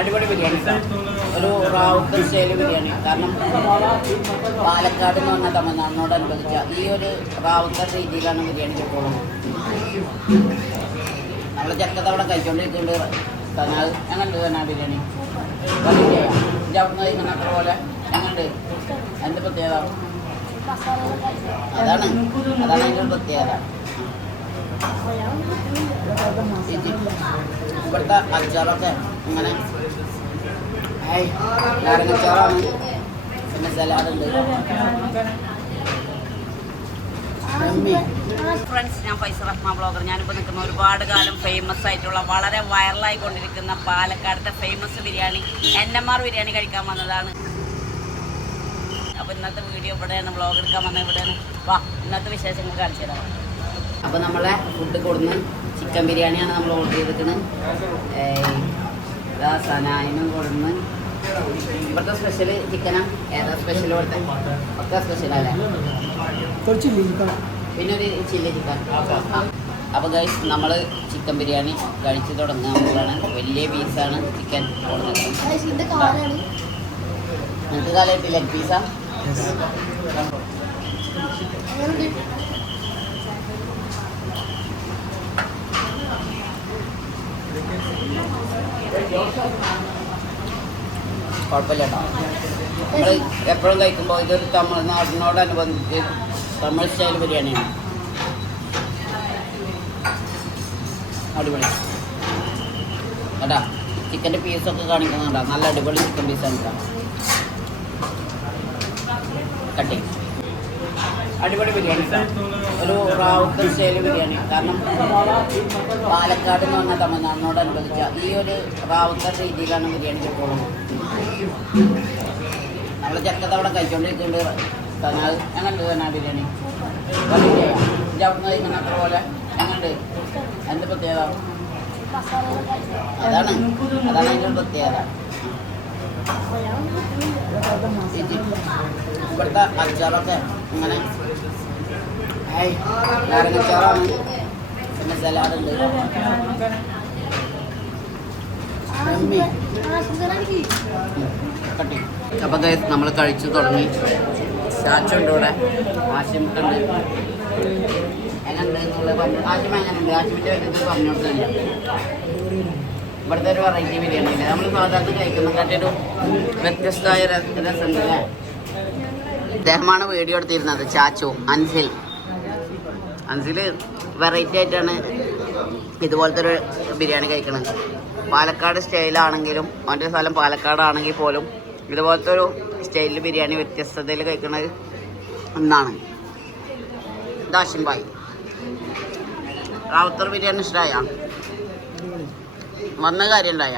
അടിപൊളി ബിരിയാണി, ഒരു റാവുത്തർ സ്റ്റൈൽ ബിരിയാണി. കാരണം പാലക്കാട് എന്ന് പറഞ്ഞാൽ തമിഴ്നാടിനോടനുബന്ധിച്ച ഈ ഒരു റാവുത്തർ രീതിയിലാണ് ബിരിയാണി കിട്ടുള്ളത്. നമ്മൾ ചക്കത്ത് അവിടെ കഴിച്ചുകൊണ്ടിരിക്കുന്നുണ്ട്. തനാൽ ഞങ്ങളുണ്ട് തന്നെ ബിരിയാണി ഇത് അവിടുന്ന് കഴിക്കുന്ന അത്ര പോലെ ഞങ്ങളുണ്ട്. എന്ത് പ്രത്യേകത അതാണ് അതിൻ്റെ പ്രത്യേകത. ഇവിടുത്തെ അച്ചാറൊക്കെ ഇങ്ങനെ നാരങ്ങച്ചാറാണ്, പിന്നെ സലാഡുണ്ട്. ഫ്രണ്ട്സ്, ഞാൻ ഫൈസ റഹ്മാൻ ബ്ലോഗർ. ഞാനിപ്പോൾ നിൽക്കുന്ന ഒരുപാട് കാലം ഫേമസ് ആയിട്ടുള്ള വളരെ വൈറലായിക്കൊണ്ടിരിക്കുന്ന പാലക്കാടത്തെ ഫേമസ് ബിരിയാണി NMR ബിരിയാണി കഴിക്കാൻ വന്നതാണ്. അപ്പോൾ ഇന്നത്തെ വീഡിയോ ഇവിടെയാണ്, ബ്ലോഗ് എടുക്കാൻ വന്നത് ഇവിടെയാണ്. വാ, ഇന്നത്തെ വിശേഷങ്ങൾ കാണിച്ചു തരാം. അപ്പോൾ നമ്മളെ ഫുഡ് കൊടുന്ന് ചിക്കൻ ബിരിയാണിയാണ് നമ്മൾ ഓർഡർ ചെയ്തിരിക്കുന്നത്. സനായിനും കൊടുന്ന് ഇവിടുത്തെ സ്പെഷ്യൽ ചിക്കനാ. ഏതാ സ്പെഷ്യൽ ഇവിടുത്തെ? ഒക്കെ സ്പെഷ്യലല്ലേ? പിന്നെ ഒരു ചില്ലി ചിക്കൻ. അപ്പോൾ ഗൈസ്, നമ്മൾ ചിക്കൻ ബിരിയാണി കഴിച്ചു തുടങ്ങാൻ. വലിയ പീസാണ് ചിക്കൻ കൊടുക്കുന്നത്. നിങ്ങൾക്ക് കാലത്ത് ലെഗ് പീസാ? കുഴപ്പമില്ല കേട്ടോ. നമ്മൾ എപ്പോഴും കഴിക്കുമ്പോൾ ഇതൊരു തമിഴ്നാടിനോടനുബന്ധിച്ച് തമിഴ് സ്റ്റൈൽ ബിരിയാണിയാണ്. അടിപൊളി കേട്ടാ. ചിക്കൻ്റെ പീസൊക്കെ കാണിക്കുന്നുണ്ടോ? നല്ല അടിപൊളി ചിക്കൻ പീസാണ് കേട്ടോ. കട്ടി അടിപൊളി ബിരിയാണി, ഒരു റാവുത്തർ സ്റ്റൈൽ ബിരിയാണി. കാരണം പാലക്കാട് എന്ന് പറഞ്ഞാൽ തമിഴ്നാടിനോടനുബന്ധിച്ച ഈ ഒരു റാവുത്തർ രീതിയിലാണ് ബിരിയാണി കിട്ടുള്ളത്. നമ്മൾ ചക്കത്ത് അവിടെ കഴിച്ചുകൊണ്ടിരിക്കുന്നുണ്ട്. തനാൽ ഞങ്ങളുണ്ട് തന്നെ ബിരിയാണി ഇത് അവിടുന്ന് കഴിക്കുന്ന അത്ര പോലെ ഞങ്ങളുണ്ട്. എന്ത് പ്രത്യേകത അതാണ് അതിൻ്റെ പ്രത്യേകത. ഇവിടുത്തെ അച്ചാറൊക്കെ ഇങ്ങനെ നാരങ്ങച്ചാറാണ്, പിന്നെ സലാഡുണ്ട്. കട്ടി. അപ്പം നമ്മൾ കഴിച്ചു തുടങ്ങി. ഷാച്ചുണ്ട് ഇവിടെ, ആശിമുട്ടുണ്ട്. എങ്ങനെയുണ്ട് എന്നുള്ളത് പറഞ്ഞു. ആശിമ എങ്ങനെയുണ്ട്? ആശിമിൻ്റെ വ്യക്തി പറഞ്ഞു കൊടുത്തില്ല. ഇവിടുത്തെ ഒരു വെറൈറ്റി ബിരിയാണി ഇല്ല. നമ്മൾ സാധാരണ കഴിക്കുന്നതിനെക്കാട്ടൊരു വ്യത്യസ്തമായ രസമുണ്ട് അല്ലേ? അദ്ദേഹമാണ് വീഡിയോ എടുത്തിരുന്നത്, ചാച്ചു അൻസിൽ വെറൈറ്റി ആയിട്ടാണ് ഇതുപോലത്തെ ഒരു ബിരിയാണി കഴിക്കുന്നത്. പാലക്കാട് സ്റ്റൈലാണെങ്കിലും അവൻ്റെ സ്ഥലം പാലക്കാടാണെങ്കിൽ പോലും ഇതുപോലത്തെ ഒരു സ്റ്റൈലിൽ ബിരിയാണി വ്യത്യസ്തതയിൽ കഴിക്കുന്നത് ഒന്നാണ്. ദാഷിം ഭായ്, റാവുത്തർ ബിരിയാണി ഇഷ്ടമായ വന്ന കാര്യം ഉണ്ടായ?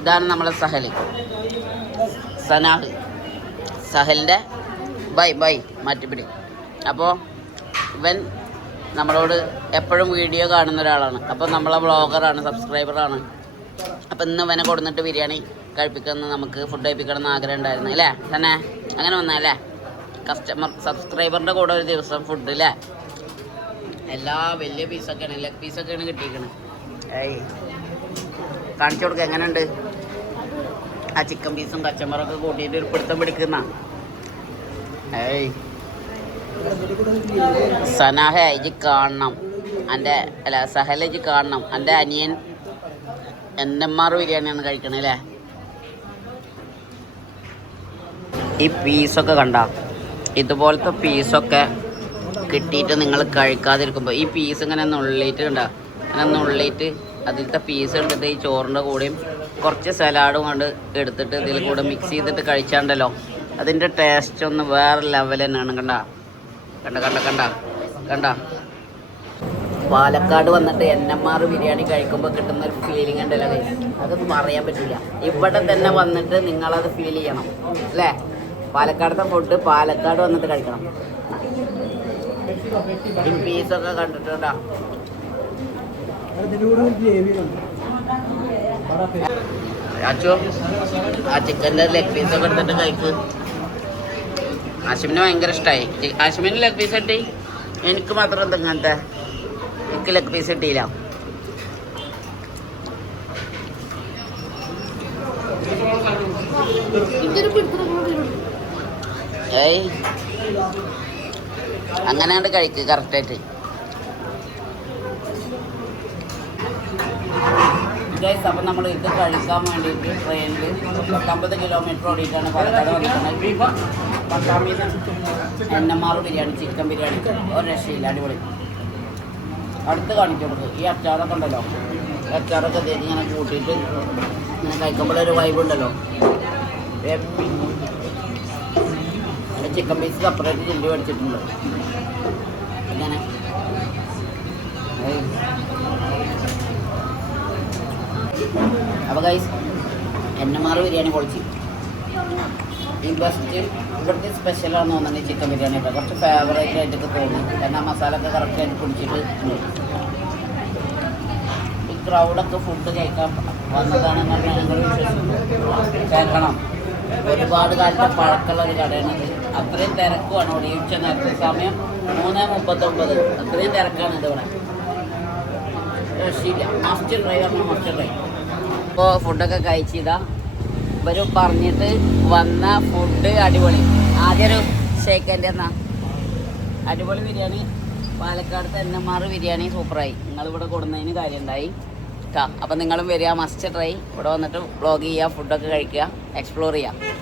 ഇതാണ് നമ്മളെ സഹലിൻ്റെ ബൈ മാറ്റിപ്പിടി. അപ്പോൾ ഇവൻ നമ്മളോട് എപ്പോഴും വീഡിയോ കാണുന്ന ഒരാളാണ്. അപ്പോൾ നമ്മളെ ബ്ലോഗറാണ്, സബ്സ്ക്രൈബറാണ്. അപ്പോൾ ഇന്ന് ഇവനെ കൊടുത്തിട്ട് ബിരിയാണി കഴിപ്പിക്കുന്ന നമുക്ക് ഫുഡ് കഴിപ്പിക്കണം എന്ന് ആഗ്രഹം ഉണ്ടായിരുന്നു അല്ലേ? തന്നെ അങ്ങനെ വന്നല്ലേ? സബ്സ്ക്രൈബറിൻ്റെ കൂടെ ഒരു ദിവസം ഫുഡ് അല്ലേ? എല്ലാ വലിയ പീസൊക്കെയാണ്, ലെഗ് പീസൊക്കെയാണ് കിട്ടിയിരിക്കുന്നത്. കാണിച്ചു കൊടുക്കുക എങ്ങനെയുണ്ട്. ആ ചിക്കൻ പീസും കച്ചമ്പറൊക്കെ കൂട്ടിയിട്ട് ഒരു പിടുത്തം പിടിക്കുന്ന സനാഹ ഇജ് കാണണം. സഹല ഇജ് കാണണം. എൻ്റെ അനിയൻ NMR ബിരിയാണിയാണ് കഴിക്കണേ അല്ലേ? ഈ പീസൊക്കെ കണ്ട, ഇതുപോലത്തെ പീസൊക്കെ കിട്ടിയിട്ട് നിങ്ങൾ കഴിക്കാതിരിക്കുമ്പോൾ ഈ പീസ് ഇങ്ങനെ നുള്ളിയിട്ട് കണ്ട, അങ്ങനെ നുള്ളിയിട്ട് അതിലത്തെ പീസ് എടുത്തിട്ട് ഈ ചോറിൻ്റെ കൂടെയും കുറച്ച് സലാഡും കൊണ്ട് എടുത്തിട്ട് ഇതിൽ കൂടെ മിക്സ് ചെയ്തിട്ട് കഴിച്ചാണ്ടല്ലോ, അതിൻ്റെ ടേസ്റ്റ് ഒന്ന് വേറെ ലെവൽ തന്നെയാണ്. കണ്ട പാലക്കാട് വന്നിട്ട് NMR ബിരിയാണി കഴിക്കുമ്പോൾ കിട്ടുന്ന ഒരു ഫീലിംഗ് ഉണ്ടല്ലോ, അതൊന്നും പറയാൻ പറ്റില്ല. ഇവിടെ തന്നെ വന്നിട്ട് നിങ്ങളത് ഫീൽ ചെയ്യണം അല്ലേ? പാലക്കാടത്തെ ഫുഡ് പാലക്കാട് വന്നിട്ട് കഴിക്കണം. ഈ പീസൊക്കെ കണ്ടിട്ടുണ്ടോ? അച്ചു ആ ചിക്കൻ്റെ ലെഗ് പീസൊക്കെ എടുത്തിട്ട് കഴിക്കും. ആശിമിന് ഭയങ്കര ഇഷ്ടമായി. ആശിമിന് ലെഗ് പീസ് കിട്ടി, എനിക്ക് മാത്രം എന്തെങ്ങനത്തെ എനിക്ക് ലെഗ് പീസ് കിട്ടിയില്ല. ഏയ് അങ്ങനെ കണ്ട് കഴിക്ക് കറക്റ്റായിട്ട്. അപ്പം നമ്മൾ ഇത് കഴിക്കാൻ വേണ്ടിയിട്ട് ട്രെയിനിൽ 50 കിലോമീറ്റർ ഓടിയിട്ടാണ് പാലക്കാട് വന്നിട്ടുള്ളത്. പട്ടാമ്പിന്ന് NMR ബിരിയാണി, ചിക്കൻ ബിരിയാണി ഒരു രക്ഷയില്ല, അടിപൊളി. അടുത്ത് കാണിച്ചു കൊടുക്കും. ഈ അച്ചാറൊക്കെ ഉണ്ടല്ലോ, അച്ചാറൊക്കെ തേച്ച് ഇങ്ങനെ കൂട്ടിയിട്ട് ഇങ്ങനെ കഴിക്കുമ്പോഴൊരു വൈബ് ഉണ്ടല്ലോ. ചിക്കൻ പീസ് സെപ്പറേറ്റ് ചില്ലി മേടിച്ചിട്ടുണ്ട്. അങ്ങനെ അപ്പോൾ ഗൈസ് NMR ബിരിയാണി പൊളിച്ച് ഈ ബെസ്റ്റ് ഇവിടുത്തെ സ്പെഷ്യലാണെന്ന് തോന്നുന്നത് ചിക്കൻ ബിരിയാണി ഒക്കെ കുറച്ച് ഫേവറേറ്റ് ആയിട്ടൊക്കെ തോന്നി. കാരണം മസാല ഒക്കെ കറക്റ്റായിട്ട് പിടിച്ചിട്ട് ഈ ക്രൗഡൊക്കെ ഫുഡ് കഴിക്കാൻ വന്നതാണെന്ന് പറഞ്ഞാൽ നിങ്ങൾ വിശ്വസിക്കും. കേൾക്കണം, ഒരുപാട് കാലത്തെ പഴക്കമുള്ള ഒരു കടയാണിത്. അത്രയും തിരക്കുമാണ് ഇവിടെ. ഉച്ച നേരത്തെ സമയം 3:39. അത്രയും തിരക്കാണ് ഇതിവിടെ. രക്ഷയില്ല. മസ്റ്റ് ട്രൈ പറഞ്ഞാൽ മസ്റ്റ് ട്രൈ. ഇപ്പോൾ ഫുഡൊക്കെ കഴിച്ചതാ ഇവർ പറഞ്ഞിട്ട് വന്ന ഫുഡ് അടിപൊളി. ആദ്യമൊരു ഷേക്കൻ്റെ എന്നാ അടിപൊളി ബിരിയാണി. പാലക്കാടത്തെ NMR ബിരിയാണി സൂപ്പറായി. നിങ്ങളിവിടെ കൊടുന്നതിന് കാര്യം ഉണ്ടായി. അപ്പം നിങ്ങളും വരിക, മസ്റ്റ് ട്രൈ. ഇവിടെ വന്നിട്ട് വ്ളോഗ് ചെയ്യുക, ഫുഡൊക്കെ കഴിക്കുക, എക്സ്പ്ലോർ ചെയ്യുക.